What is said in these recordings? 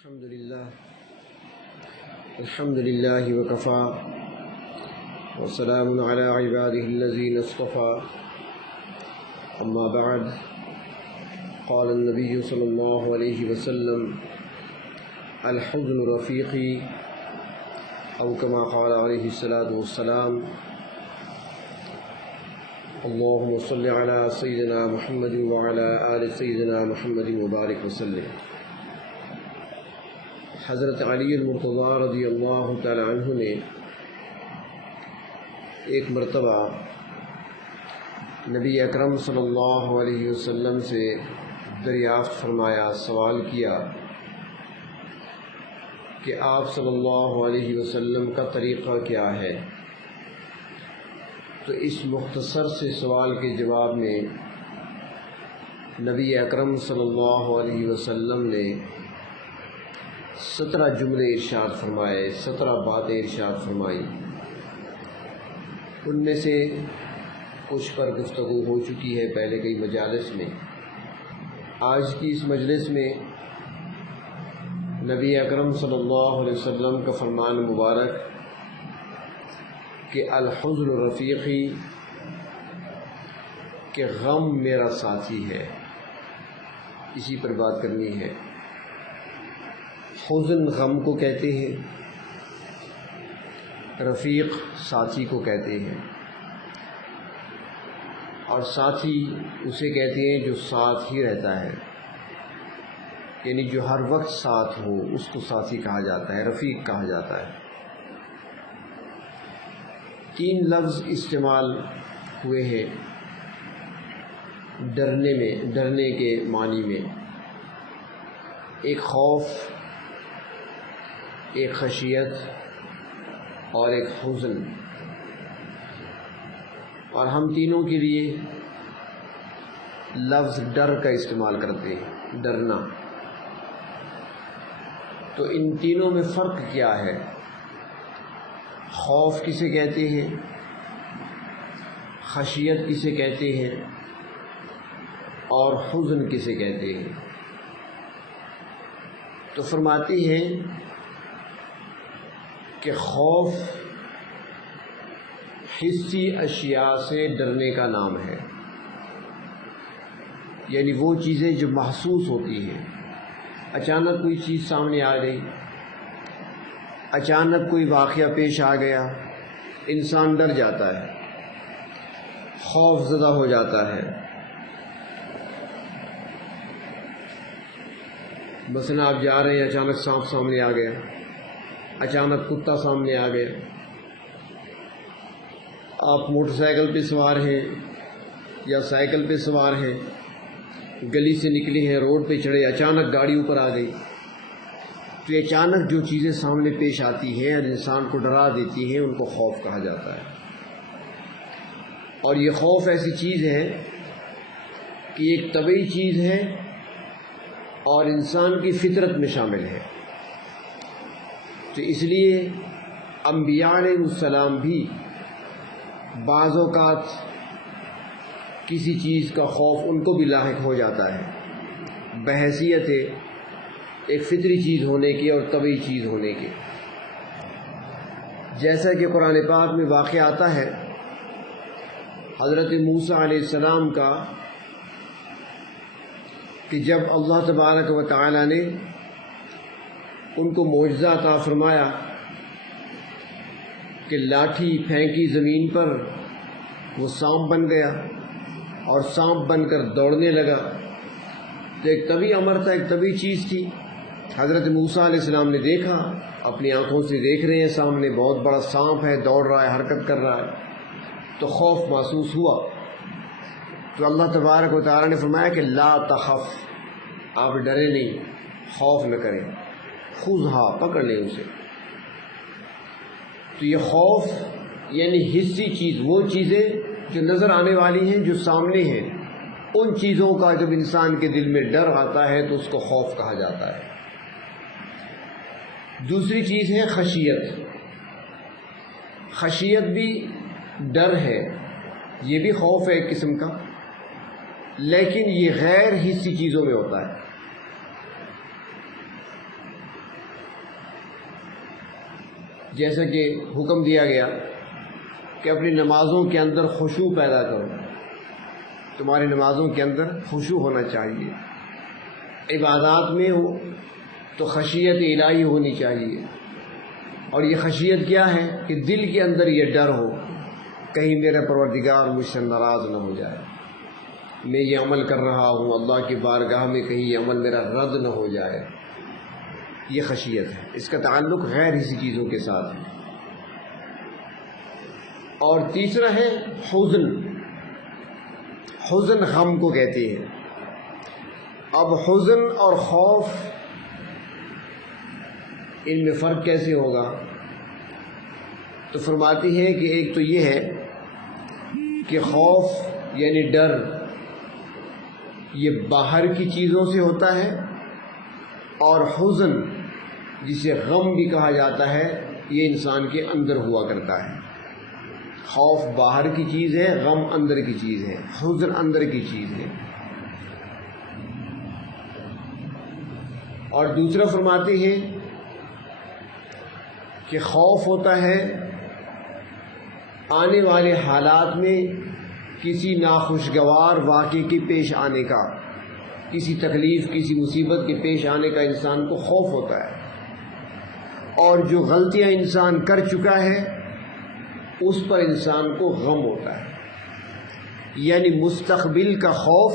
الحمد لله وكفى وسلام على عباده الذين اصطفى أما بعد قال النبي صلى الله عليه وسلم الحزن رفيقي أو كما قال عليه الصلاة والسلام اللهم صل على سيدنا محمد وعلى آل سيدنا محمد وبارك وسلم۔ حضرت علی المرتضیٰ رضی اللہ تعالی عنہ نے ایک مرتبہ نبی اکرم صلی اللہ علیہ وسلم سے دریافت فرمایا، سوال کیا کہ آپ صلی اللہ علیہ وسلم کا طریقہ کیا ہے؟ تو اس مختصر سے سوال کے جواب میں نبی اکرم صلی اللہ علیہ وسلم نے 17 جملے ارشاد فرمائے، 17 باتیں ارشاد فرمائی۔ ان میں سے کچھ پر گفتگو ہو چکی ہے پہلے کئی مجالس میں۔ آج کی اس مجلس میں نبی اکرم صلی اللہ علیہ وسلم کا فرمان مبارک کہ الحزن رفیقی، کہ غم میرا ساتھی ہے، اسی پر بات کرنی ہے۔ حزن غم کو کہتے ہیں، رفیق ساتھی کو کہتے ہیں، اور ساتھی اسے کہتے ہیں جو ساتھ ہی رہتا ہے، یعنی جو ہر وقت ساتھ ہو اس کو ساتھی کہا جاتا ہے، رفیق کہا جاتا ہے۔ 3 لفظ استعمال ہوئے ہیں ڈرنے کے معنی میں، ایک خوف، ایک خشیت اور ایک حزن، اور ہم تینوں کے لیے لفظ ڈر کا استعمال کرتے ہیں، ڈرنا۔ تو ان تینوں میں فرق کیا ہے؟ خوف کسے کہتے ہیں، خشیت کسے کہتے ہیں، اور حزن کسے کہتے ہیں؟ تو فرماتی ہیں کہ خوف حسی اشیاء سے ڈرنے کا نام ہے، یعنی وہ چیزیں جو محسوس ہوتی ہیں۔ اچانک کوئی چیز سامنے آ گئی، اچانک کوئی واقعہ پیش آ گیا، انسان ڈر جاتا ہے، خوف زدہ ہو جاتا ہے۔ مثلا آپ جا رہے ہیں، اچانک سانپ سامنے آ گیا، اچانک کتا سامنے آ گیا، آپ موٹر سائیکل پہ سوار ہیں یا سائیکل پہ سوار ہیں، گلی سے نکلے ہیں، روڈ پہ چڑھے، اچانک گاڑی اوپر آ گئی۔ تو یہ اچانک جو چیزیں سامنے پیش آتی ہیں اور انسان کو ڈرا دیتی ہیں، ان کو خوف کہا جاتا ہے۔ اور یہ خوف ایسی چیز ہے کہ ایک طبعی چیز ہے اور انسان کی فطرت میں شامل ہے۔ تو اس لیے انبیاء علیہ السلام بھی بعض اوقات کسی چیز کا خوف ان کو بھی لاحق ہو جاتا ہے، بحیثیت ایک فطری چیز ہونے کی اور طبعی چیز ہونے کی۔ جیسا کہ قرآن پاک میں واقع آتا ہے حضرت موسیٰ علیہ السلام کا، کہ جب اللہ تبارک و تعالی نے ان کو معجزہ عطا فرمایا کہ لاٹھی پھینکی زمین پر، وہ سانپ بن گیا اور سانپ بن کر دوڑنے لگا، تو ایک طبعی امر تھا، ایک طبعی چیز تھی۔ حضرت موسیٰ علیہ السلام نے دیکھا، اپنی آنکھوں سے دیکھ رہے ہیں سامنے بہت بڑا سانپ ہے، دوڑ رہا ہے، حرکت کر رہا ہے، تو خوف محسوس ہوا۔ تو اللہ تبارک و تعالی نے فرمایا کہ لا تخف، آپ ڈرے نہیں، خوف نہ کریں، خذھا، پکڑ لیں اسے۔ تو یہ خوف یعنی حسی چیز، وہ چیزیں جو نظر آنے والی ہیں، جو سامنے ہیں، ان چیزوں کا جب انسان کے دل میں ڈر آتا ہے تو اس کو خوف کہا جاتا ہے۔ دوسری چیز ہے خشیت۔ خشیت بھی ڈر ہے، یہ بھی خوف ہے ایک قسم کا، لیکن یہ غیر حسی چیزوں میں ہوتا ہے۔ جیسا کہ حکم دیا گیا کہ اپنی نمازوں کے اندر خشوع پیدا کرو، تمہاری نمازوں کے اندر خشوع ہونا چاہیے، عبادات میں ہو تو خشیت الہی ہونی چاہیے، اور یہ خشیت کیا ہے کہ دل کے اندر یہ ڈر ہو کہیں میرا پروردگار مجھ سے ناراض نہ ہو جائے، میں یہ عمل کر رہا ہوں اللہ کی بارگاہ میں کہیں یہ عمل میرا رد نہ ہو جائے، یہ خشیت ہے، اس کا تعلق غیر حسی چیزوں کے ساتھ ہے۔ اور تیسرا ہے حزن، حزن غم کو کہتے ہیں۔ اب حزن اور خوف ان میں فرق کیسے ہوگا؟ تو فرماتی ہے کہ ایک تو یہ ہے کہ خوف یعنی ڈر یہ باہر کی چیزوں سے ہوتا ہے، اور حزن جسے غم بھی کہا جاتا ہے یہ انسان کے اندر ہوا کرتا ہے۔ خوف باہر کی چیز ہے، غم اندر کی چیز ہے، حزن اندر کی چیز ہے۔ اور دوسرا فرماتے ہیں کہ خوف ہوتا ہے آنے والے حالات میں کسی ناخوشگوار واقعے کے پیش آنے کا، کسی تکلیف کسی مصیبت کے پیش آنے کا انسان کو خوف ہوتا ہے، اور جو غلطیاں انسان کر چکا ہے اس پر انسان کو غم ہوتا ہے۔ یعنی مستقبل کا خوف،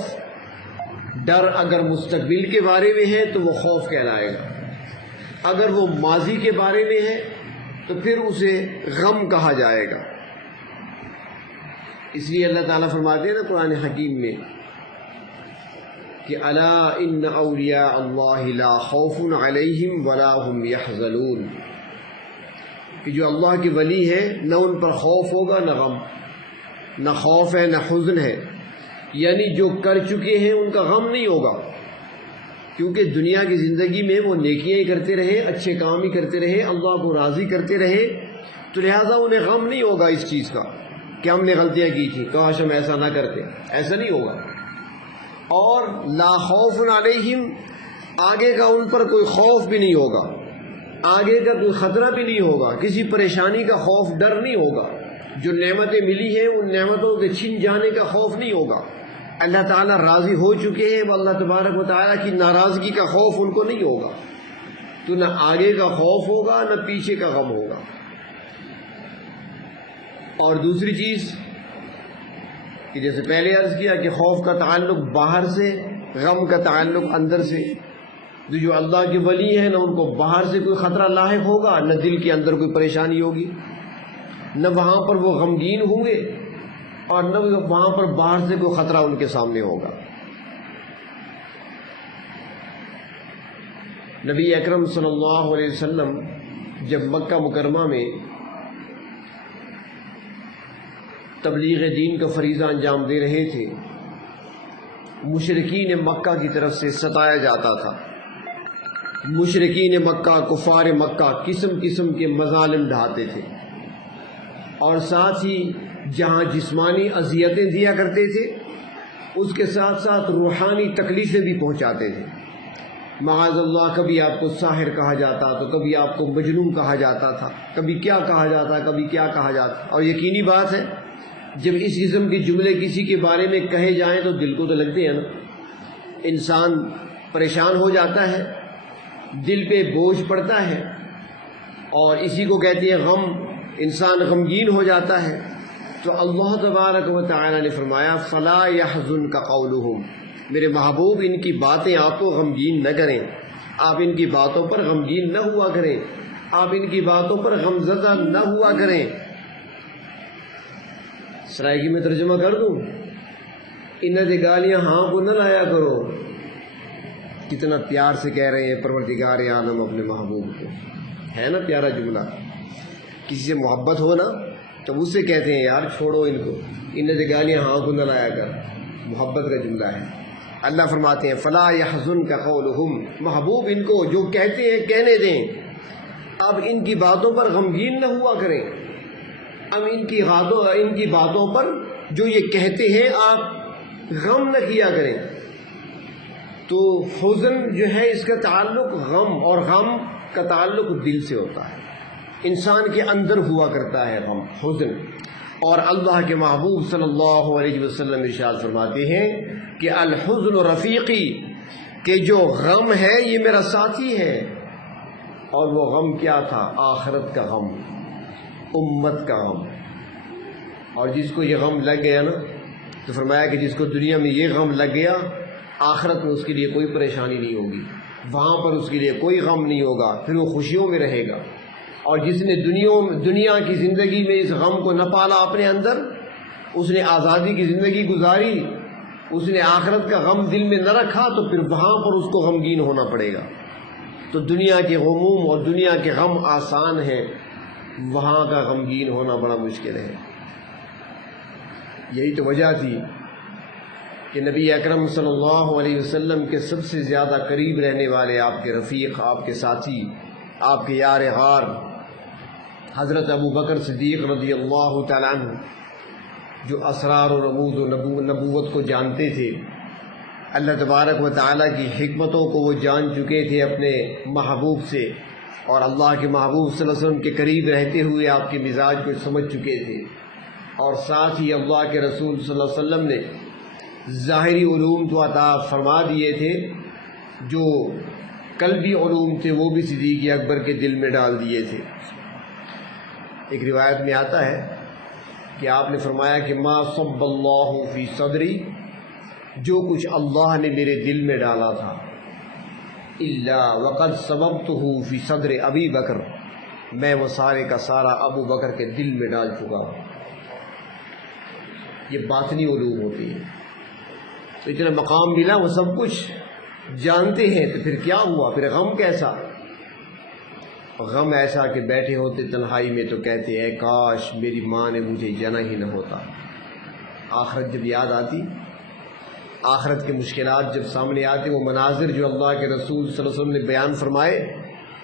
ڈر اگر مستقبل کے بارے میں ہے تو وہ خوف کہلائے گا، اگر وہ ماضی کے بارے میں ہے تو پھر اسے غم کہا جائے گا۔ اس لیے اللہ تعالیٰ فرماتے ہیں نا قرآن حکیم میں کہ الا ان اولیاء اللہ لا خوف علیہم ولا هم یحزنون، کہ جو اللہ کے ولی ہے نہ ان پر خوف ہوگا نہ غم، نہ خوف ہے نہ حزن ہے، یعنی جو کر چکے ہیں ان کا غم نہیں ہوگا، کیونکہ دنیا کی زندگی میں وہ نیکیاں ہی کرتے رہے، اچھے کام ہی کرتے رہے، اللہ کو راضی کرتے رہے، تو لہٰذا انہیں غم نہیں ہوگا اس چیز کا کہ ہم نے غلطیاں کی تھیں، کاش ہم ایسا نہ کرتے، ایسا نہیں ہوگا۔ اور لا خوف علیہم، آگے کا ان پر کوئی خوف بھی نہیں ہوگا، آگے کا کوئی خطرہ بھی نہیں ہوگا، کسی پریشانی کا خوف ڈر نہیں ہوگا، جو نعمتیں ملی ہیں ان نعمتوں کے چھن جانے کا خوف نہیں ہوگا، اللہ تعالیٰ راضی ہو چکے ہیں، اللہ تبارک و تعالیٰ کی ناراضگی کا خوف ان کو نہیں ہوگا، تو نہ آگے کا خوف ہوگا نہ پیچھے کا غم ہوگا۔ اور دوسری چیز کہ جیسے پہلے عرض کیا کہ خوف کا تعلق باہر سے، غم کا تعلق اندر سے، جو اللہ کے ولی ہیں نہ ان کو باہر سے کوئی خطرہ لاحق ہوگا، نہ دل کے اندر کوئی پریشانی ہوگی، نہ وہاں پر وہ غمگین ہوں گے، اور نہ وہاں پر باہر سے کوئی خطرہ ان کے سامنے ہوگا۔ نبی اکرم صلی اللہ علیہ وسلم جب مکہ مکرمہ میں تبلیغ دین کا فریضہ انجام دے رہے تھے، مشرکین مکہ کی طرف سے ستایا جاتا تھا، مشرکین مکہ، کفار مکہ قسم قسم کے مظالم ڈھاتے تھے، اور ساتھ ہی جہاں جسمانی اذیتیں دیا کرتے تھے اس کے ساتھ ساتھ روحانی تکلیفیں بھی پہنچاتے تھے۔ معاذ اللہ کبھی آپ کو ساحر کہا جاتا تو کبھی آپ کو مجنون کہا جاتا تھا، کبھی کیا کہا جاتا کبھی کیا کہا جاتا، اور یقینی بات ہے جب اس قسم کے جملے کسی کے بارے میں کہے جائیں تو دل کو تو لگتے ہیں نا، انسان پریشان ہو جاتا ہے، دل پہ بوجھ پڑتا ہے، اور اسی کو کہتے ہیں غم، انسان غمگین ہو جاتا ہے۔ تو اللہ تبارک و تعالی نے فرمایا فلا يحزنك قولهم، میرے محبوب ان کی باتیں آپ کو غمگین نہ کریں، آپ ان کی باتوں پر غمگین نہ ہوا کریں، آپ ان کی باتوں پر غمزدہ نہ ہوا کریں۔ سرائیکی میں ترجمہ کر دوں، ان سے گالیاں ہاں کو نہ لایا کرو۔ کتنا پیار سے کہہ رہے ہیں پروردگار عالم اپنے محبوب کو، ہے نا پیارا جملہ۔ کسی سے محبت ہو نا تو اس سے کہتے ہیں یار چھوڑو ان کو، ان سے گالیاں ہاں کو نہ لایا کر، محبت کا جملہ ہے۔ اللہ فرماتے ہیں فلا يحزنك قولهم، محبوب ان کو جو کہتے ہیں کہنے دیں، اب ان کی باتوں پر غمگین نہ ہوا کریں، اب ان کی باتوں پر جو یہ کہتے ہیں آپ غم نہ کیا کریں۔ تو حزن جو ہے اس کا تعلق غم، اور غم کا تعلق دل سے ہوتا ہے، انسان کے اندر ہوا کرتا ہے غم، حزن، اور اللہ کے محبوب صلی اللہ علیہ وسلم ارشاد فرماتے ہیں کہ الحزن رفیقی، کہ جو غم ہے یہ میرا ساتھی ہے۔ اور وہ غم کیا تھا؟ آخرت کا غم، امت کا غم۔ اور جس کو یہ غم لگ گیا نا، تو فرمایا کہ جس کو دنیا میں یہ غم لگ گیا، آخرت میں اس کے لیے کوئی پریشانی نہیں ہوگی، وہاں پر اس کے لیے کوئی غم نہیں ہوگا، پھر وہ خوشیوں میں رہے گا۔ اور جس نے دنیا کی زندگی میں اس غم کو نہ پالا اپنے اندر، اس نے آزادی کی زندگی گزاری، اس نے آخرت کا غم دل میں نہ رکھا، تو پھر وہاں پر اس کو غمگین ہونا پڑے گا۔ تو دنیا کے غموم اور دنیا کے غم آسان ہیں، وہاں کا غمگین ہونا بڑا مشکل ہے۔ یہی تو وجہ تھی کہ نبی اکرم صلی اللہ علیہ وسلم کے سب سے زیادہ قریب رہنے والے، آپ کے رفیق، آپ کے ساتھی، آپ کے یار غار حضرت ابو بکر صدیق رضی اللہ تعالیٰ عنہ، جو اسرار و رموز و نبوت کو جانتے تھے، اللہ تبارک و تعالیٰ کی حکمتوں کو وہ جان چکے تھے اپنے محبوب سے، اور اللہ کے محبوب صلی اللہ علیہ وسلم کے قریب رہتے ہوئے آپ کے مزاج کو سمجھ چکے تھے، اور ساتھ ہی اللہ کے رسول صلی اللہ علیہ وسلم نے ظاہری علوم تو عطا فرما دیے تھے، جو قلبی علوم تھے وہ بھی صدیق اکبر کے دل میں ڈال دیے تھے۔ ایک روایت میں آتا ہے کہ آپ نے فرمایا کہ ما صب اللہ فی صدری، جو کچھ اللہ نے میرے دل میں ڈالا تھا، الا وقد صببتہ فی صدر ابی بکر، میں وہ سارے کا سارا ابو بکر کے دل میں ڈال چکا ہوں۔ یہ باطنی علوم ہوتی ہے، تو اتنا مقام ملا، وہ سب کچھ جانتے ہیں، تو پھر کیا ہوا؟ پھر غم کیسا؟ غم ایسا کہ بیٹھے ہوتے تنہائی میں تو کہتے ہیں کاش میری ماں نے مجھے جنا ہی نہ ہوتا۔ آخرت جب یاد آتی، آخرت کے مشکلات جب سامنے آتے، وہ مناظر جو اللہ کے رسول صلی اللہ علیہ وسلم نے بیان فرمائے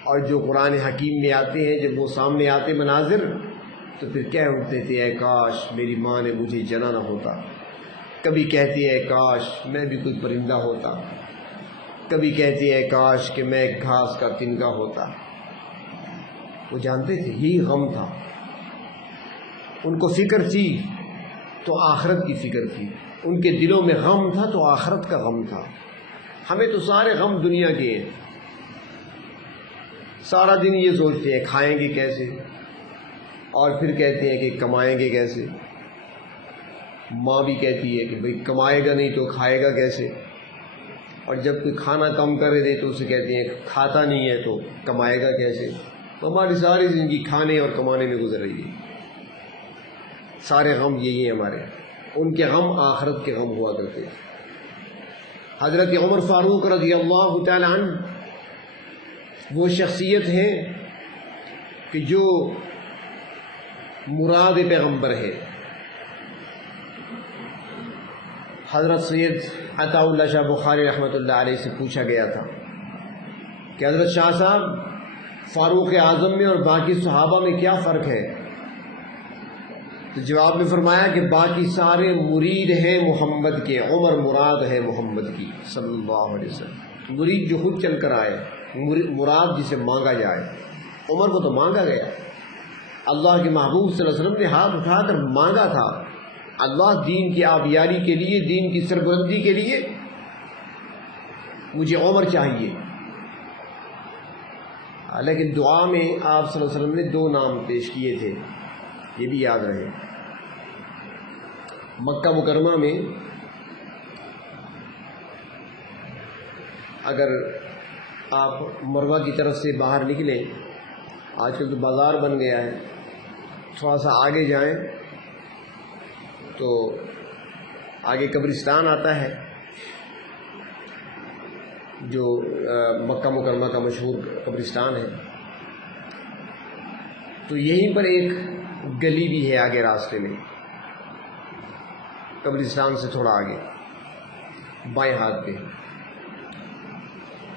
اور جو قرآن حکیم میں آتے ہیں، جب وہ سامنے آتے مناظر، تو پھر کہہ اٹھتے تھے اے کاش میری ماں نے مجھے جنا نہ ہوتا۔ کبھی کہتے ہیں کاش میں بھی کوئی پرندہ ہوتا، کبھی کہتے ہیں کاش کہ میں ایک گھاس کا تنکا ہوتا۔ وہ جانتے تھے یہی غم تھا، ان کو فکر تھی تو آخرت کی فکر تھی، ان کے دلوں میں غم تھا تو آخرت کا غم تھا۔ ہمیں تو سارے غم دنیا کے ہیں، سارا دن یہ سوچتے ہیں کھائیں گے کیسے، اور پھر کہتے ہیں کہ کمائیں گے کیسے۔ ماں بھی کہتی ہے کہ بھئی کمائے گا نہیں تو کھائے گا کیسے، اور جب کوئی کھانا کم کر دے تو اسے کہتے ہیں کھاتا نہیں ہے تو کمائے گا کیسے۔ تو ہماری ساری زندگی کھانے اور کمانے میں گزر رہی ہے، سارے غم یہی ہیں ہمارے۔ ان کے غم آخرت کے غم ہوا کرتے ہیں۔ حضرت عمر فاروق رضی اللہ تعالی عنہ وہ شخصیت ہیں کہ جو مراد پیغمبر ہے۔ حضرت سید عطا اللہ شاہ بخاری رحمۃ اللہ علیہ سے پوچھا گیا تھا کہ حضرت شاہ صاحب فاروق اعظم میں اور باقی صحابہ میں کیا فرق ہے؟ تو جواب میں فرمایا کہ باقی سارے مرید ہیں محمد کے، عمر مراد ہے محمد کی صلی اللہ علیہ وسلم۔ مرید جو خود چل کر آئے، مراد جسے مانگا جائے۔ عمر کو تو مانگا گیا، اللہ کے محبوب صلی اللہ علیہ وسلم نے ہاتھ اٹھا کر مانگا تھا، اللہ دین کی آبیاری کے لیے، دین کی سربلندی کے لیے مجھے عمر چاہیے۔ لیکن دعا میں آپ صلی اللہ علیہ وسلم نے دو نام پیش کیے تھے، یہ بھی یاد رہے۔ مکہ مکرمہ میں اگر آپ مروہ کی طرف سے باہر نکلیں، آج کل تو بازار بن گیا ہے، تھوڑا سا آگے جائیں تو آگے قبرستان آتا ہے، جو مکہ مکرمہ کا مشہور قبرستان ہے۔ تو یہیں پر ایک گلی بھی ہے آگے راستے میں، قبرستان سے تھوڑا آگے بائیں ہاتھ پہ،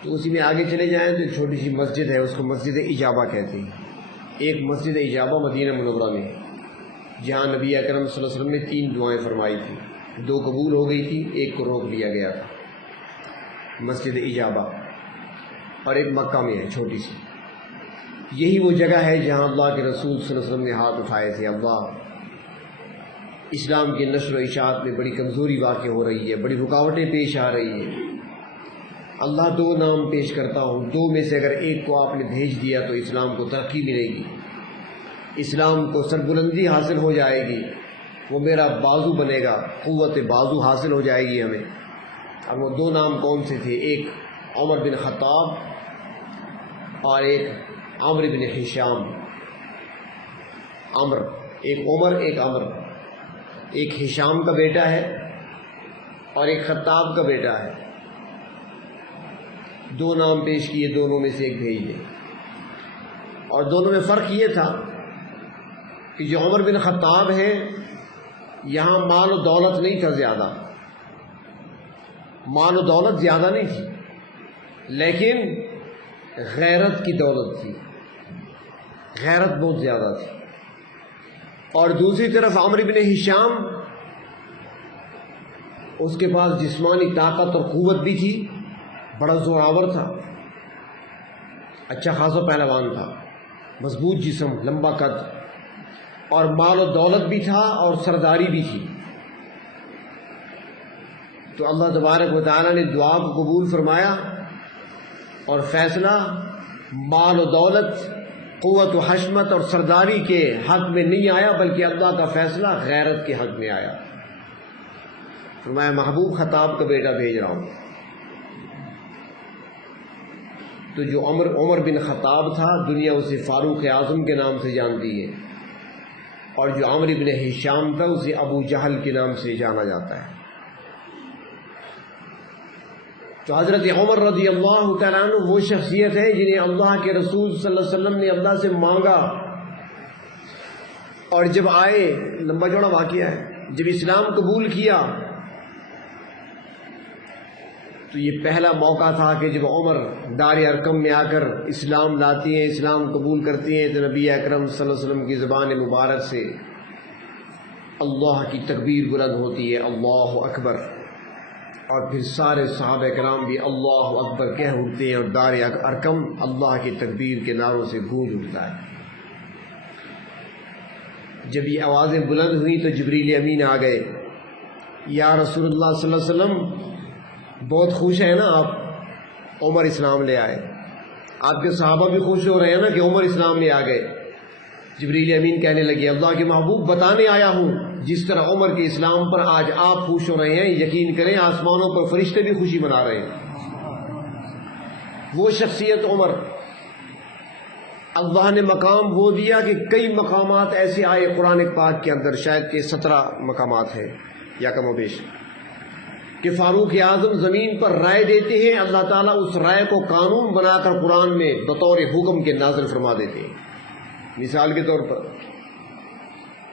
تو اسی میں آگے چلے جائیں تو ایک چھوٹی سی مسجد ہے، اس کو مسجد اجابہ کہتے ہیں۔ ایک مسجد اجابہ مدینہ منورہ میں ہے، جہاں نبی اکرم صلی اللہ علیہ وسلم نے 3 دعائیں فرمائی تھیں، 2 قبول ہو گئی تھی، 1 کو روک دیا گیا تھا۔ مسجد اجابہ، اور ایک مکہ میں ہے چھوٹی سی۔ یہی وہ جگہ ہے جہاں اللہ کے رسول صلی اللہ علیہ وسلم نے ہاتھ اٹھائے تھے. اللہ اسلام کی نشر و اشاعت میں بڑی کمزوری واقع ہو رہی ہے، بڑی رکاوٹیں پیش آ رہی ہیں. اللہ دو نام پیش کرتا ہوں، دو میں سے اگر ایک کو آپ نے بھیج دیا تو اسلام کو ترقی ملے گی، اسلام کو سربلندی حاصل ہو جائے گی، وہ میرا بازو بنے گا، قوت بازو حاصل ہو جائے گی ہمیں. اور وہ دو نام کون سے تھے؟ ایک عمر بن خطاب اور ایک عمرو بن ہشام. عمر، ایک عمر ایک عمر، ایک ہشام کا بیٹا ہے اور ایک خطاب کا بیٹا ہے. دو نام پیش کیے، دونوں میں سے ایک بھیج دیں. اور دونوں میں فرق یہ تھا کہ جو عمر بن خطاب ہے یہاں مال و دولت نہیں تھا زیادہ، مال و دولت زیادہ نہیں تھی، لیکن غیرت کی دولت تھی، غیرت بہت زیادہ تھی. اور دوسری طرف عمرو بن ہشام، اس کے پاس جسمانی طاقت اور قوت بھی تھی، بڑا زوراور تھا، اچھا خاصا پہلوان تھا، مضبوط جسم، لمبا قد، اور مال و دولت بھی تھا اور سرداری بھی تھی. تو اللہ تبارک و تعالیٰ نے دعا کو قبول فرمایا اور فیصلہ مال و دولت، قوت و حشمت اور سرداری کے حق میں نہیں آیا، بلکہ اللہ کا فیصلہ غیرت کے حق میں آیا. فرمایا محبوب خطاب کا بیٹا بھیج رہا ہوں. تو جو عمر بن خطاب تھا دنیا اسے فاروق اعظم کے نام سے جانتی ہے، اور جو عمرو بن ہشام تھا اسے ابو جہل کے نام سے جانا جاتا ہے. تو حضرت عمر رضی اللہ تعالیٰ عنہ وہ شخصیت ہے جنہیں اللہ کے رسول صلی اللہ علیہ وسلم نے اللہ سے مانگا، اور جب آئے، لمبا چوڑا واقعہ ہے، جب اسلام قبول کیا تو یہ پہلا موقع تھا کہ جب عمر دار ارقم میں آ کر اسلام لاتی ہیں، اسلام قبول کرتی ہیں، تو نبی اکرم صلی اللہ علیہ وسلم کی زبان مبارک سے اللہ کی تکبیر بلند ہوتی ہے، اللہ اکبر، اور پھر سارے صحابہ کرام بھی اللہ اکبر کہہ اٹھتے ہیں، اور دار ارقم اللہ کی تکبیر کے نعروں سے گونج اٹھتا ہے. جب یہ آوازیں بلند ہوئیں تو جبریل امین آ گئے. یا رسول اللہ صلی اللہ علیہ وسلم بہت خوش ہیں نا آپ، عمر اسلام لے آئے. آپ کے صحابہ بھی خوش ہو رہے ہیں نا کہ عمر اسلام لے آ گئے. جبریل امین کہنے لگے اللہ کے محبوب بتانے آیا ہوں، جس طرح عمر کے اسلام پر آج آپ خوش ہو رہے ہیں، یقین کریں آسمانوں پر فرشتے بھی خوشی منا رہے ہیں. وہ شخصیت عمر، اللہ نے مقام وہ دیا کہ کئی مقامات ایسے آئے قرآن پاک کے اندر، شاید کہ 17 مقامات ہیں یا کم و بیش، کہ فاروق اعظم زمین پر رائے دیتے ہیں، اللہ تعالیٰ اس رائے کو قانون بنا کر قرآن میں بطور حکم کے نازل فرما دیتے ہیں. مثال کے طور پر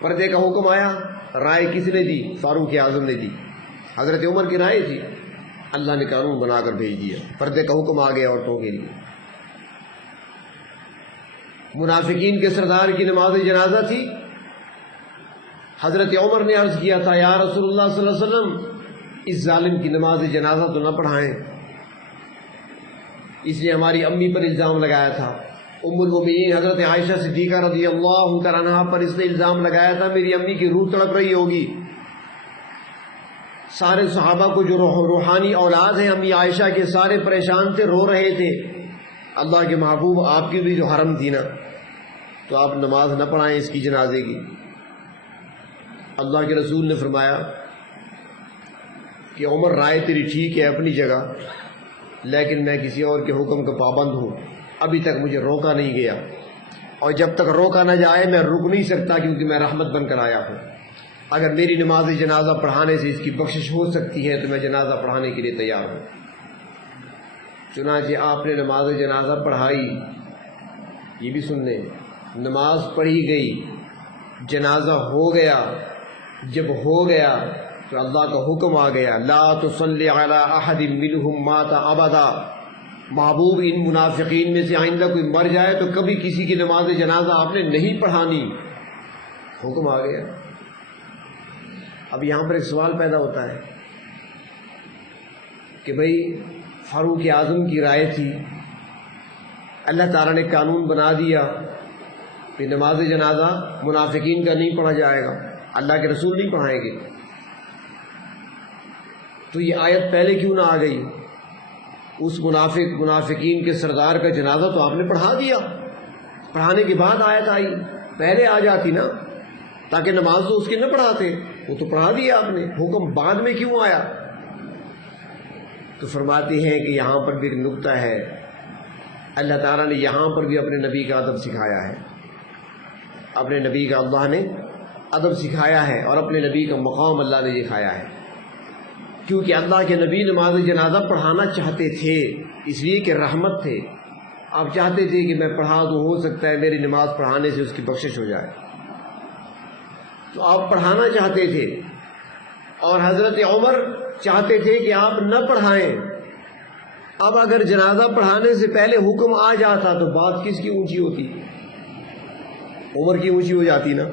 پردے کا حکم آیا، رائے کس نے دی؟ فاروق اعظم نے دی. حضرت عمر کی رائے تھی، اللہ نے قانون بنا کر بھیج دیا، پردے کا حکم آ گیا عورتوں کے لیے. منافقین کے سردار کی نماز جنازہ تھی، حضرت عمر نے عرض کیا تھا یا رسول اللہ صلی اللہ علیہ وسلم اس ظالم کی نماز جنازہ تو نہ پڑھائیں. اس نے ہماری امی پر الزام لگایا تھا، ام المؤمنین حضرت عائشہ صدیقہ رضی اللہ تعالیٰ عنہا پر اس نے الزام لگایا تھا میری امی کی روح تڑپ رہی ہوگی. سارے صحابہ کو جو روحانی اولاد ہیں امی عائشہ کے، سارے پریشان تھے، رو رہے تھے. اللہ کے محبوب آپ کی بھی جو حرم تھی نا، تو آپ نماز نہ پڑھائیں اس کی جنازے کی. اللہ کے رسول نے فرمایا کہ عمر رائے تیری ٹھیک ہے اپنی جگہ، لیکن میں کسی اور کے حکم کا پابند ہوں، ابھی تک مجھے روکا نہیں گیا، اور جب تک روکا نہ جائے میں رک نہیں سکتا، کیونکہ میں رحمت بن کر آیا ہوں. اگر میری نماز جنازہ پڑھانے سے اس کی بخشش ہو سکتی ہے تو میں جنازہ پڑھانے کے لیے تیار ہوں. چنانچہ آپ نے نماز جنازہ پڑھائی. یہ بھی سن لیں، نماز پڑھی گئی، جنازہ ہو گیا. جب ہو گیا تو اللہ کا حکم آ گیا لا تصلی علی احد منہم مات ابدا. محبوب ان منافقین میں سے آئندہ کوئی مر جائے تو کبھی کسی کی نماز جنازہ آپ نے نہیں پڑھانی. حکم آ گیا. اب یہاں پر ایک سوال پیدا ہوتا ہے کہ بھئی فاروق اعظم کی رائے تھی، اللہ تعالیٰ نے قانون بنا دیا کہ نماز جنازہ منافقین کا نہیں پڑھا جائے گا، اللہ کے رسول نہیں پڑھائیں گے، تو یہ آیت پہلے کیوں نہ آ گئی؟ اس منافقین کے سردار کا جنازہ تو آپ نے پڑھا دیا، پڑھانے کے بعد آیت آئی، پہلے آ جاتی نا، تاکہ نماز تو اس کی نہ پڑھاتے، وہ تو پڑھا دیا آپ نے، حکم بعد میں کیوں آیا؟ تو فرماتے ہیں کہ یہاں پر بھی ایک نقطہ ہے، اللہ تعالیٰ نے یہاں پر بھی اپنے نبی کا ادب سکھایا ہے، اپنے نبی کا اللہ نے ادب سکھایا ہے، اور اپنے نبی کا مقام اللہ نے دکھایا ہے، کیونکہ اللہ کے نبی نماز جنازہ پڑھانا چاہتے تھے، اس لیے کہ رحمت تھے، آپ چاہتے تھے کہ میں پڑھا دوں، ہو سکتا ہے میری نماز پڑھانے سے اس کی بخشش ہو جائے، تو آپ پڑھانا چاہتے تھے، اور حضرت عمر چاہتے تھے کہ آپ نہ پڑھائیں۔ اب اگر جنازہ پڑھانے سے پہلے حکم آ جاتا تو بات کس کی اونچی ہوتی؟ عمر کی اونچی ہو جاتی نا،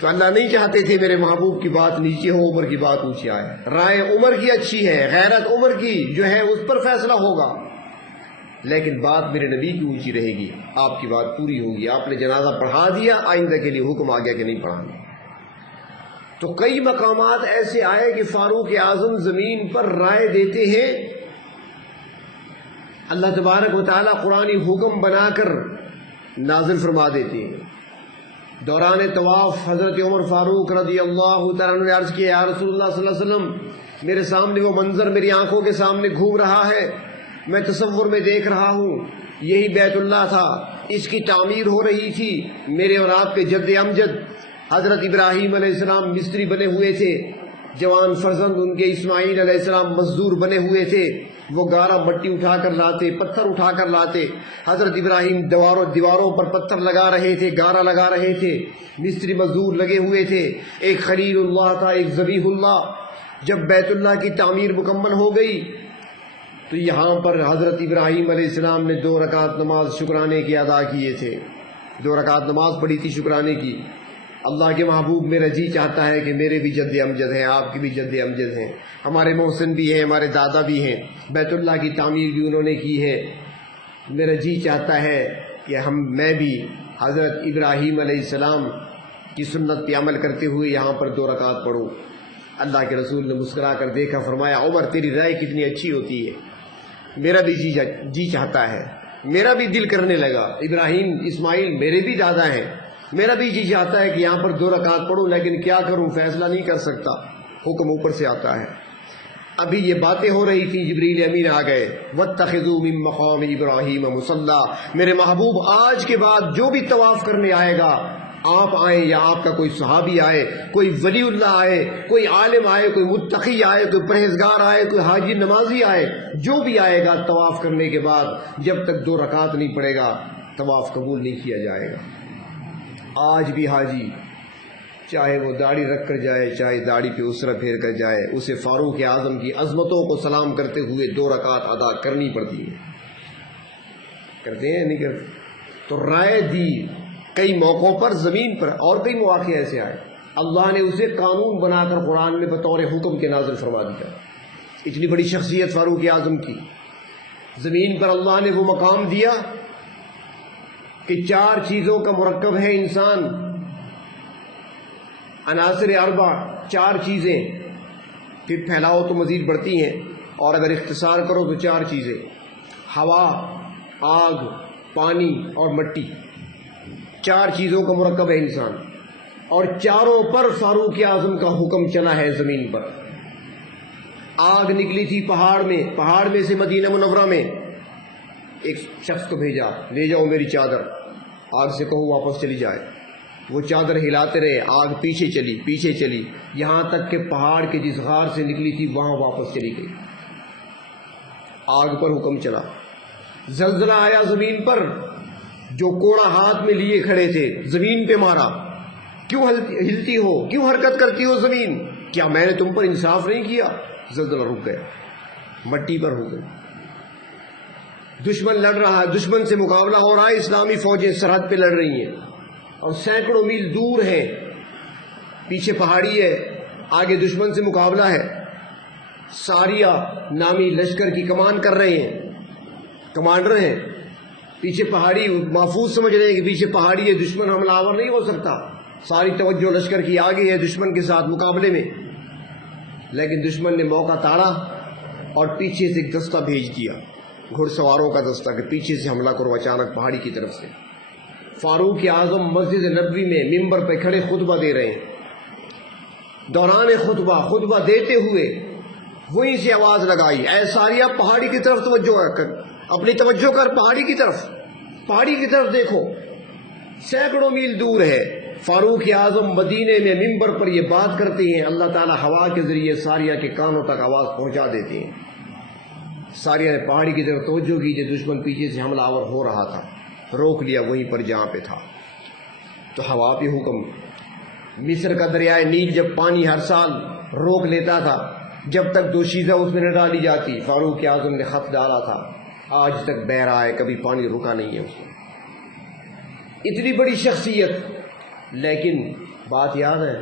تو اللہ نہیں چاہتے تھے میرے محبوب کی بات نیچے ہو، عمر کی بات اونچی آئے، رائے عمر کی اچھی ہے، غیرت عمر کی جو ہے اس پر فیصلہ ہوگا، لیکن بات میرے نبی کی اونچی رہے گی، آپ کی بات پوری ہوگی، آپ نے جنازہ پڑھا دیا، آئندہ کے لیے حکم آ گیا کہ نہیں پڑھانا۔ تو کئی مقامات ایسے آئے کہ فاروق اعظم زمین پر رائے دیتے ہیں، اللہ تبارک و تعالیٰ قرآنی حکم بنا کر نازل فرما دیتے ہیں۔ دوران طواف حضرت عمر فاروق رضی اللہ تعالیٰ عنہ نے عرض کیا، یا رسول اللہ صلی اللہ علیہ وسلم، میرے سامنے وہ منظر میری آنکھوں کے سامنے گھوم رہا ہے، میں تصور میں دیکھ رہا ہوں، یہی بیت اللہ تھا، اس کی تعمیر ہو رہی تھی، میرے اور آپ کے جد امجد حضرت ابراہیم علیہ السلام مستری بنے ہوئے تھے، جوان فرزند ان کے اسماعیل علیہ السلام مزدور بنے ہوئے تھے، وہ گارا مٹی اٹھا کر لاتے، پتھر اٹھا کر لاتے، حضرت ابراہیم دیواروں پر پتھر لگا رہے تھے، گارا لگا رہے تھے، مستری مزدور لگے ہوئے تھے، ایک خلیل اللہ تھا، ایک ذبیح اللہ۔ جب بیت اللہ کی تعمیر مکمل ہو گئی تو یہاں پر حضرت ابراہیم علیہ السلام نے 2 رکعت نماز شکرانے کی ادا کیے تھے، 2 رکعت نماز پڑھی تھی شکرانے کی۔ اللہ کے محبوب، میرا جی چاہتا ہے کہ میرے بھی جد امجد ہیں، آپ کی بھی جد امجد ہیں، ہمارے محسن بھی ہیں، ہمارے دادا بھی ہیں، بیت اللہ کی تعمیر بھی انہوں نے کی ہے، میرا جی چاہتا ہے کہ میں بھی حضرت ابراہیم علیہ السلام کی سنت پہ عمل کرتے ہوئے یہاں پر 2 رکعت پڑھوں۔ اللہ کے رسول نے مسکرا کر دیکھا، فرمایا، عمر تیری رائے کتنی اچھی ہوتی ہے، میرا بھی جی چاہتا ہے، میرا بھی دل کرنے لگا، ابراہیم اسماعیل میرے بھی دادا ہیں، میرا بھی جی چاہتا ہے کہ یہاں پر 2 رکعت پڑھوں، لیکن کیا کروں، فیصلہ نہیں کر سکتا، حکم اوپر سے آتا ہے۔ ابھی یہ باتیں ہو رہی تھی، جبریل امین آ گئے، وَاتَّخِذُوا مِن مَّقَامِ إِبْرَاهِيمَ مُصَلًّى، میرے محبوب آج کے بعد جو بھی طواف کرنے آئے گا، آپ آئیں یا آپ کا کوئی صحابی آئے، کوئی ولی اللہ آئے، کوئی عالم آئے، کوئی متقی آئے، کوئی پرہیزگار آئے، کوئی حاجی نمازی آئے، جو بھی آئے گا طواف کرنے کے بعد جب تک 2 رکعت نہیں پڑے گا طواف قبول نہیں کیا جائے گا۔ آج بھی حاجی چاہے وہ داڑھی رکھ کر جائے، چاہے داڑھی پہ اسرا پھیر کر جائے، اسے فاروق اعظم کی عظمتوں کو سلام کرتے ہوئے 2 رکعت ادا کرنی پڑتی ہے۔ کرتے ہیں نہیں کرتے؟ تو رائے دی کئی موقعوں پر زمین پر، اور کئی مواقع ایسے آئے، اللہ نے اسے قانون بنا کر قرآن میں بطور حکم کے نازل فرما دیا۔ اتنی بڑی شخصیت فاروق اعظم کی، زمین پر اللہ نے وہ مقام دیا کہ 4 چیزوں کا مرکب ہے انسان، عناصر 4 4 چیزیں، پھر پھیلاؤ تو مزید بڑھتی ہیں، اور اگر اختصار کرو تو 4 چیزیں، ہوا، آگ، پانی اور مٹی، 4 چیزوں کا مرکب ہے انسان، اور چاروں پر فاروق اعظم کا حکم چلا ہے زمین پر۔ آگ نکلی تھی پہاڑ میں سے مدینہ منورہ میں، ایک شخص کو بھیجا، لے جاؤ میری چادر، آگ سے کہو واپس چلی جائے، وہ چادر ہلاتے رہے، آگ پیچھے چلی، یہاں تک کہ پہاڑ کے جس غار سے نکلی تھی وہاں واپس چلی گئی۔ آگ پر حکم چلا، زلزلہ آیا زمین پر، جو کوڑا ہاتھ میں لیے کھڑے تھے زمین پہ مارا، کیوں ہلتی ہو، کیوں حرکت کرتی ہو زمین، کیا میں نے تم پر انصاف نہیں کیا؟ زلزلہ رک گیا، مٹی پر ہو گئی۔ دشمن لڑ رہا ہے، دشمن سے مقابلہ ہو رہا ہے، اسلامی فوجیں سرحد پہ لڑ رہی ہیں اور سینکڑوں میل دور ہیں، پیچھے پہاڑی ہے، آگے دشمن سے مقابلہ ہے، ساریہ نامی لشکر کی کمان کر رہے ہیں، کمانڈر ہیں، پیچھے پہاڑی محفوظ سمجھ رہے ہیں کہ پیچھے پہاڑی ہے، دشمن حملہ آور نہیں ہو سکتا، ساری توجہ لشکر کی آگے ہے دشمن کے ساتھ مقابلے میں. لیکن دشمن نے موقع تاڑا اور پیچھے سے ایک دستہ بھیج دیا، گھڑ سواروں کا دستہ، کہ پیچھے سے حملہ کرو اچانک پہاڑی کی طرف سے. فاروق اعظم مسجد نبوی میں ممبر پہ کھڑے خطبہ دے رہے ہیں. دوران خطبہ دیتے ہوئے وہیں سے آواز لگائی، اے ساریہ پہاڑی کی طرف توجہ کر، اپنی توجہ کر پہاڑی کی طرف دیکھو، سینکڑوں میل دور ہے. فاروق اعظم مدینے میں ممبر پر یہ بات کرتے ہیں، اللہ تعالیٰ ہوا کے ذریعے ساریہ کے کانوں تک آواز پہنچا دیتے ہیں. ساریہ نے پہاڑی کی طرف توجہ کی، جو دشمن پیچھے سے حملہ آور ہو رہا تھا، روک لیا وہیں پر جہاں پہ تھا. تو ہوا پہ حکم. مصر کا دریائے نیل جب پانی ہر سال روک لیتا تھا، جب تک دوشیزہ اس میں نہ ڈالی جاتی، فاروق اعظم نے خط ڈالا تھا، آج تک بہ رہا ہے، کبھی پانی رکا نہیں ہے اس میں. اتنی بڑی شخصیت، لیکن بات یاد ہے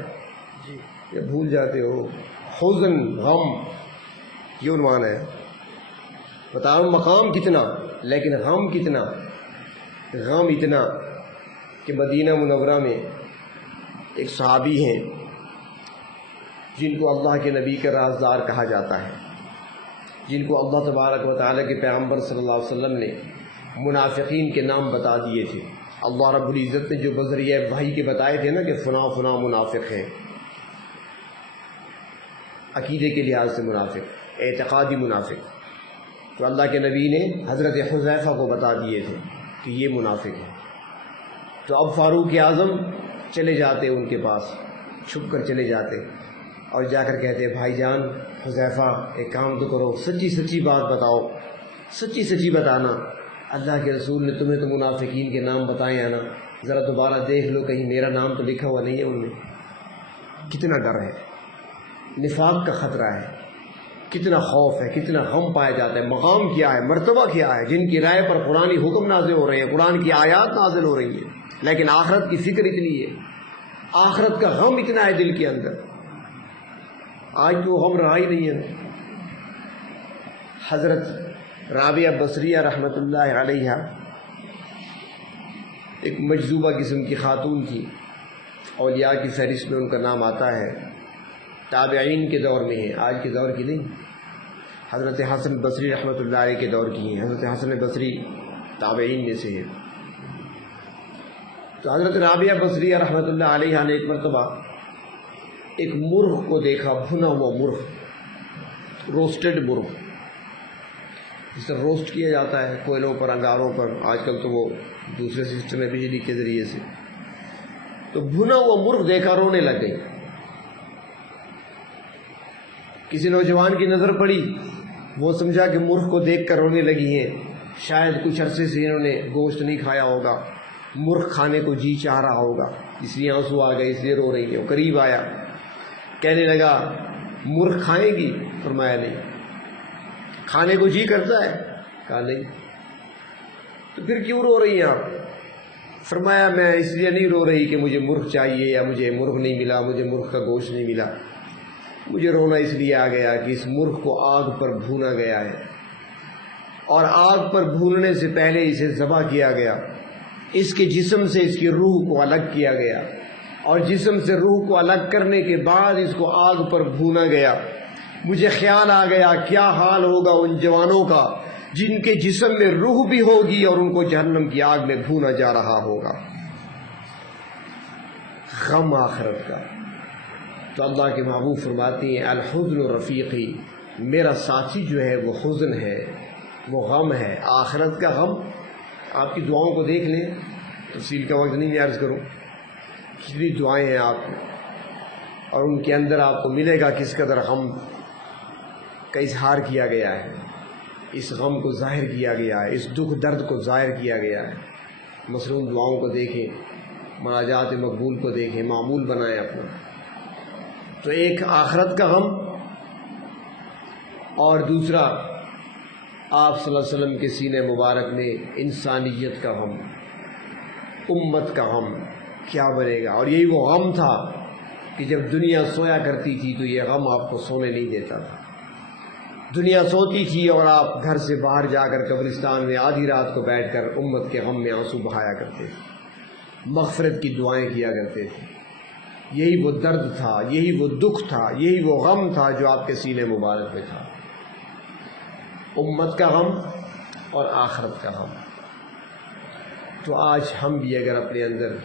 یہ بھول جاتے ہو. حزن، غم، یہ عنوان ہے. بتاؤ مقام کتنا لیکن غم کتنا. غم اتنا کہ مدینہ منورہ میں ایک صحابی ہیں جن کو اللہ کے نبی کا رازدار کہا جاتا ہے، جن کو اللہ تبارک و تعالیٰ کے پیغمبر صلی اللہ علیہ وسلم نے منافقین کے نام بتا دیے تھے. اللہ رب العزت نے جو بذریعہ وحی کے بتائے تھے نا کہ فلاں فلاں منافق ہیں، عقیدے کے لحاظ سے منافق، اعتقادی منافق، تو اللہ کے نبی نے حضرت حذیفہ کو بتا دیے تھے کہ یہ منافق ہے. تو اب فاروق اعظم چلے جاتے ان کے پاس، چھپ کر چلے جاتے اور جا کر کہتے بھائی جان حذیفہ ایک کام تو کرو، سچی بات بتاؤ، سچی بتانا، اللہ کے رسول نے تمہیں تو منافقین کے نام بتائے ہیں نا، ذرا دوبارہ دیکھ لو کہیں میرا نام تو لکھا ہوا نہیں ہے ان میں. کتنا ڈر ہے، نفاق کا خطرہ ہے، کتنا خوف ہے، کتنا غم پایا جاتا ہے. مقام کیا ہے، مرتبہ کیا ہے، جن کی رائے پر قرآنی حکم نازل ہو رہے ہیں، قرآن کی آیات نازل ہو رہی ہیں، لیکن آخرت کی فکر اتنی ہے، آخرت کا غم اتنا ہے دل کے اندر. آج تو غم رہا ہی نہیں ہے. حضرت رابعہ بصریہ رحمۃ اللہ علیہ ایک مجذوبہ قسم کی خاتون تھی، اولیاء کی فہرست میں ان کا نام آتا ہے، تابعین کے دور میں ہے، آج کے دور کی نہیں. حضرت حسن بصری رحمۃ اللہ علیہ کے دور کی ہیں. حضرت حسن بصری تابعین میں سے ہے. تو حضرت رابعہ بصریہ رحمۃ اللہ علیہ نے ایک مرتبہ ایک مرغ کو دیکھا، بھنا ہوا مرغ، روسٹڈ مرغ، جس طرح روسٹ کیا جاتا ہے کوئلوں پر، انگاروں پر، آج کل تو وہ دوسرے سسٹم ہے بجلی کے ذریعے سے. تو بھنا ہوا مرغ دیکھا، رونے لگ گئی. کسی نوجوان کی نظر پڑی، وہ سمجھا کہ مرغ کو دیکھ کر رونے لگی ہیں، شاید کچھ عرصے سے انہوں نے گوشت نہیں کھایا ہوگا، مرغ کھانے کو جی چاہ رہا ہوگا، اس لیے آنسو آ گئے، اس لیے رو رہی ہے. وہ قریب آیا، کہنے لگا مرغ کھائیں گی؟ فرمایا نہیں. کھانے کو جی کرتا ہے؟ کہا نہیں. تو پھر کیوں رو رہی ہیں آپ؟ فرمایا میں اس لیے نہیں رو رہی کہ مجھے مرغ چاہیے یا مجھے مرغ نہیں ملا، مجھے مرغ کا گوشت نہیں ملا، مجھے رونا اس لیے آ گیا کہ اس مرغ کو آگ پر بھونا گیا ہے، اور آگ پر بھوننے سے پہلے اسے ذبح کیا گیا، اس کے جسم سے اس کی روح کو الگ کیا گیا، اور جسم سے روح کو الگ کرنے کے بعد اس کو آگ پر بھونا گیا. مجھے خیال آ گیا کیا حال ہوگا ان جوانوں کا جن کے جسم میں روح بھی ہوگی اور ان کو جہنم کی آگ میں بھونا جا رہا ہوگا. غم آخرت کا. تو اللہ کے محبوب فرماتی ہیں الحزن رفیقی، میرا ساتھی جو ہے وہ حزن ہے، وہ غم ہے، آخرت کا غم. آپ کی دعاؤں کو دیکھ لیں، تفصیل کا وقت نہیں میں عرض کروں، کتنی دعائیں ہیں آپ کو، اور ان کے اندر آپ کو ملے گا کس قدر غم کا اظہار کیا گیا ہے، اس غم کو ظاہر کیا گیا ہے، اس دکھ درد کو ظاہر کیا گیا ہے. مصنون دعاؤں کو دیکھیں، مناجات مقبول کو دیکھیں، معمول بنائیں اپنا. تو ایک آخرت کا غم، اور دوسرا آپ صلی اللہ علیہ وسلم کے سینے مبارک میں انسانیت کا غم، امت کا غم کیا بنے گا. اور یہی وہ غم تھا کہ جب دنیا سویا کرتی تھی تو یہ غم آپ کو سونے نہیں دیتا تھا. دنیا سوتی تھی اور آپ گھر سے باہر جا کر قبرستان میں آدھی رات کو بیٹھ کر امت کے غم میں آنسو بہایا کرتے تھے، مغفرت کی دعائیں کیا کرتے تھے۔ یہی وہ درد تھا، یہی وہ دکھ تھا، یہی وہ غم تھا جو آپ کے سینے مبارک میں تھا، امت کا غم اور آخرت کا غم۔ تو آج ہم بھی اگر اپنے اندر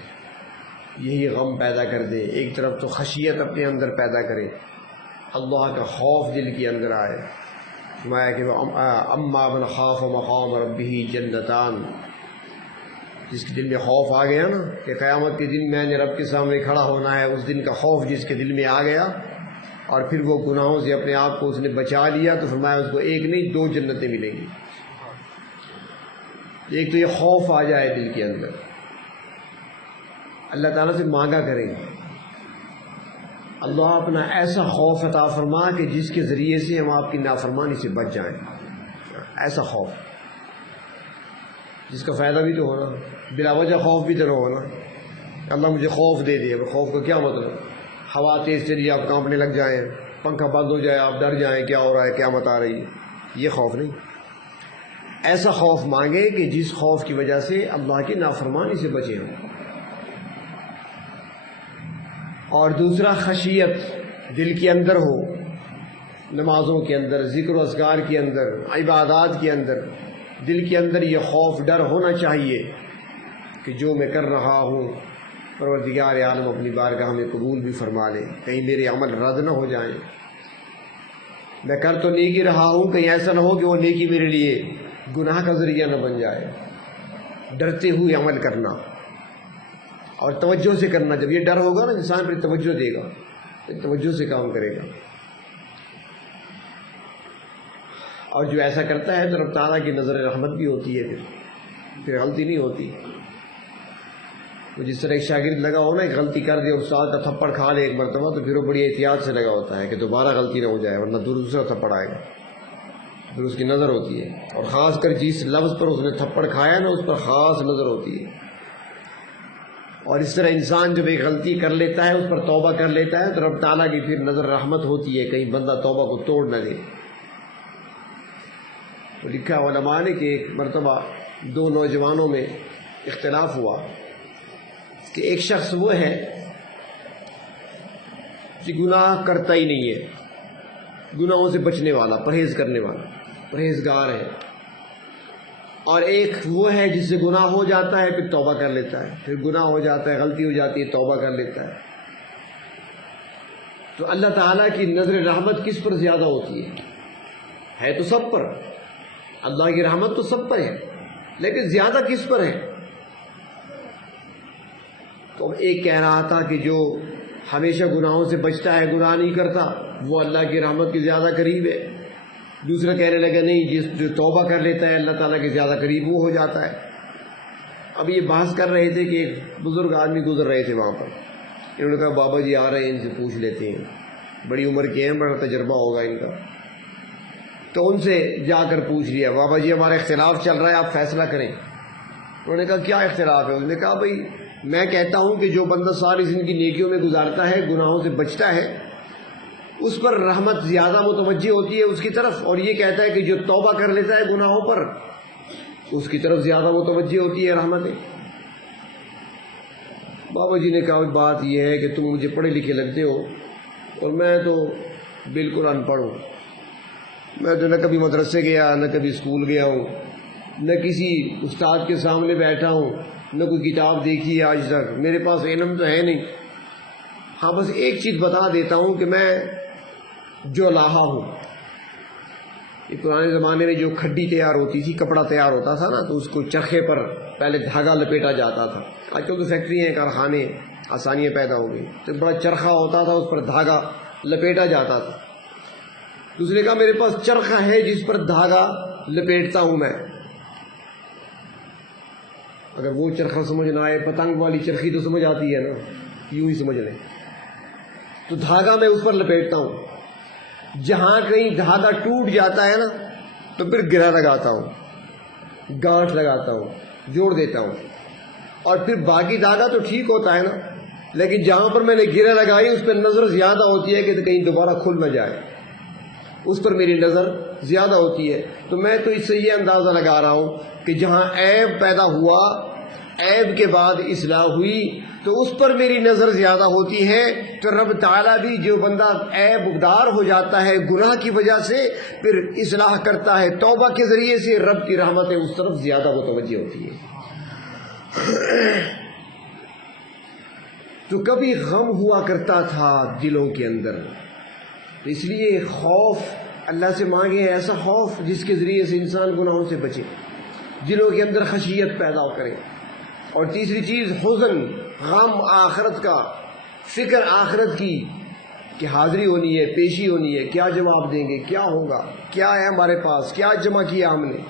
یہی غم پیدا کر دیں، ایک طرف تو خشیت اپنے اندر پیدا کریں، اللہ کا خوف دل کے اندر آئے، فرمایا کہ اما من خاف مقام ربہ جنتان، جس کے دل میں خوف آ گیا نا کہ قیامت کے دن میں نے رب کے سامنے کھڑا ہونا ہے، اس دن کا خوف جس کے دل میں آ گیا اور پھر وہ گناہوں سے اپنے آپ کو اس نے بچا لیا، تو فرمایا اس کو ایک نہیں 2 جنتیں ملیں گی۔ ایک تو یہ خوف آ جائے دل کے اندر، اللہ تعالیٰ سے مانگا کریں اللہ اپنا ایسا خوف عطا فرما کہ جس کے ذریعے سے ہم آپ کی نافرمانی سے بچ جائیں، ایسا خوف جس کا فائدہ بھی تو ہونا، بلا وجہ خوف بھی تو نہ ہونا۔ اللہ مجھے خوف دے دے، خوف کا کیا مطلب؟ ہوا تیز چلی آپ کانپنے لگ جائیں، پنکھا بند ہو جائے آپ ڈر جائیں کیا ہو رہا ہے، قیامت آ رہی ہے، یہ خوف نہیں۔ ایسا خوف مانگے کہ جس خوف کی وجہ سے اللہ کی نافرمانی سے بچے ہم۔ اور دوسرا خشیت دل کے اندر ہو، نمازوں کے اندر، ذکر و اذکار کے اندر، عبادات کے اندر دل کے اندر یہ خوف ڈر ہونا چاہیے کہ جو میں کر رہا ہوں پروردگار عالم اپنی بارگاہ میں قبول بھی فرما لے، کہیں میرے عمل رد نہ ہو جائیں، میں کر تو نیکی رہا ہوں، کہیں ایسا نہ ہو کہ وہ نیکی میرے لیے گناہ کا ذریعہ نہ بن جائے۔ ڈرتے ہوئے عمل کرنا اور توجہ سے کرنا، جب یہ ڈر ہوگا نا انسان پھر توجہ دے گا، پھر توجہ سے کام کرے گا، اور جو ایسا کرتا ہے تو رب تعالیٰ کی نظر رحمت بھی ہوتی ہے، پھر غلطی نہیں ہوتی۔ وہ جس طرح ایک شاگرد لگا ہو نا، ایک غلطی کر دے استاد کا تھپڑ کھا لے ایک مرتبہ، تو پھر وہ بڑی احتیاط سے لگا ہوتا ہے کہ دوبارہ غلطی نہ ہو جائے ورنہ دوسرا تھپڑ آئے گا، پھر اس کی نظر ہوتی ہے، اور خاص کر جس لفظ پر اس نے تھپڑ کھایا نا اس پر خاص نظر ہوتی ہے۔ اور اس طرح انسان جب ایک غلطی کر لیتا ہے اس پر توبہ کر لیتا ہے تو رب تعالیٰ کی پھر نظر رحمت ہوتی ہے، کہیں بندہ توبہ کو توڑ نہ دے۔ تو لکھا علماء نے کہ ایک مرتبہ 2 نوجوانوں میں اختلاف ہوا کہ ایک شخص وہ ہے کہ گناہ کرتا ہی نہیں ہے، گناہوں سے بچنے والا، پرہیز کرنے والا، پرہیزگار ہے، اور ایک وہ ہے جس سے گناہ ہو جاتا ہے پھر توبہ کر لیتا ہے، پھر گناہ ہو جاتا ہے، غلطی ہو جاتی ہے، توبہ کر لیتا ہے۔ تو اللہ تعالیٰ کی نظر رحمت کس پر زیادہ ہوتی ہے تو سب پر، اللہ کی رحمت تو سب پر ہے، لیکن زیادہ کس پر ہے؟ تو ایک کہہ رہا تھا کہ جو ہمیشہ گناہوں سے بچتا ہے، گناہ نہیں کرتا، وہ اللہ کی رحمت کے زیادہ قریب ہے۔ دوسرا کہنے لگا نہیں، جو توبہ کر لیتا ہے اللہ تعالیٰ کے زیادہ قریب وہ ہو جاتا ہے۔ اب یہ بحث کر رہے تھے کہ ایک بزرگ آدمی گزر رہے تھے وہاں پر، انہوں نے کہا بابا جی آ رہے ہیں، ان سے پوچھ لیتے ہیں، بڑی عمر کے ہیں، بڑا تجربہ ہوگا ان کا۔ تو ان سے جا کر پوچھ لیا، بابا جی ہمارا اختلاف چل رہا ہے، آپ فیصلہ کریں۔ انہوں نے کہا کیا اختلاف ہے؟ انہوں نے کہا بھائی میں کہتا ہوں کہ جو بندہ ساری زندگی نیکیوں میں گزارتا ہے، گناہوں سے بچتا ہے، اس پر رحمت زیادہ متوجہ ہوتی ہے اس کی طرف، اور یہ کہتا ہے کہ جو توبہ کر لیتا ہے گناہوں پر، اس کی طرف زیادہ متوجہ ہوتی ہے رحمتیں۔ بابا جی نے کہا بات یہ ہے کہ تم مجھے پڑھے لکھے لگتے ہو اور میں تو بالکل ان پڑھ ہوں، میں تو نہ کبھی مدرسے گیا، نہ کبھی اسکول گیا ہوں، نہ کسی استاد کے سامنے بیٹھا ہوں، نہ کوئی کتاب دیکھی ہے آج تک، میرے پاس علم تو ہے نہیں۔ ہاں بس ایک چیز بتا دیتا ہوں کہ میں جو لاہا ہوں، یہ پرانے زمانے میں جو کھڈی تیار ہوتی تھی، کپڑا تیار ہوتا تھا نا، تو اس کو چرخے پر پہلے دھاگا لپیٹا جاتا تھا۔ آج کل تو فیکٹری ہیں، کارخانے، آسانیاں پیدا ہو گئی، تو بڑا چرخا ہوتا تھا، اس پر دھاگا لپیٹا جاتا تھا۔ دوسرے کہا میرے پاس چرخا ہے جس پر دھاگا لپیٹتا ہوں میں۔ اگر وہ چرخا سمجھ نہ آئے، پتنگ والی چرخی تو سمجھ آتی ہے نا، یوں ہی سمجھ لیں، تو دھاگا میں اس پر لپیٹتا ہوں۔ جہاں کہیں دھاگا ٹوٹ جاتا ہے نا تو پھر گرہ لگاتا ہوں، گانٹھ لگاتا ہوں، جوڑ دیتا ہوں، اور پھر باقی دھاگا تو ٹھیک ہوتا ہے نا، لیکن جہاں پر میں نے گرہ لگائی اس پہ نظر زیادہ ہوتی ہے کہ کہیں دوبارہ کھل نہ جائے۔ اس پر میری نظر زیادہ ہوتی ہے. تو میں تو اس سے یہ اندازہ لگا رہا ہوں کہ جہاں عیب پیدا ہوا، عیب کے بعد اصلاح ہوئی، تو اس پر میری نظر زیادہ ہوتی ہے. تو رب تعالیٰ بھی جو بندہ عیب دار ہو جاتا ہے گناہ کی وجہ سے، پھر اصلاح کرتا ہے توبہ کے ذریعے سے، رب کی رحمتیں اس طرف زیادہ متوجہ ہوتی ہے. تو کبھی غم ہوا کرتا تھا دلوں کے اندر، تو اس لیے خوف اللہ سے مانگے، ایسا خوف جس کے ذریعے سے انسان گناہوں سے بچے، دلوں کے اندر خشیت پیدا کرے. اور تیسری چیز حزن، غم آخرت کا، فکر آخرت کی کہ حاضری ہونی ہے، پیشی ہونی ہے، کیا جواب دیں گے، کیا ہوگا، کیا ہے ہمارے پاس، کیا جمع کیا ہم نے.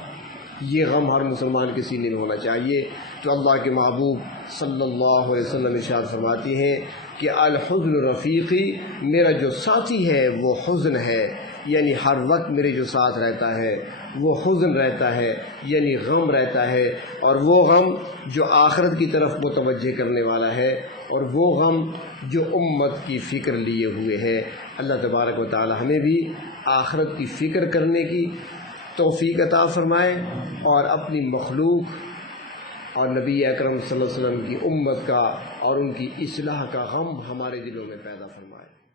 یہ غم ہر مسلمان کے سینے میں ہونا چاہیے. تو اللہ کے محبوب صلی اللہ علیہ وسلم ارشاد فرماتی ہیں کہ الحزن رفیقی، میرا جو ساتھی ہے وہ حزن ہے، یعنی ہر وقت میرے جو ساتھ رہتا ہے وہ حزن رہتا ہے، یعنی غم رہتا ہے. اور وہ غم جو آخرت کی طرف متوجہ کرنے والا ہے، اور وہ غم جو امت کی فکر لیے ہوئے ہے. اللہ تبارک و تعالی ہمیں بھی آخرت کی فکر کرنے کی توفیق عطا فرمائے، اور اپنی مخلوق اور نبی اکرم صلی اللہ علیہ وسلم کی امت کا اور ان کی اصلاح کا غم ہمارے دلوں میں پیدا فرمائے.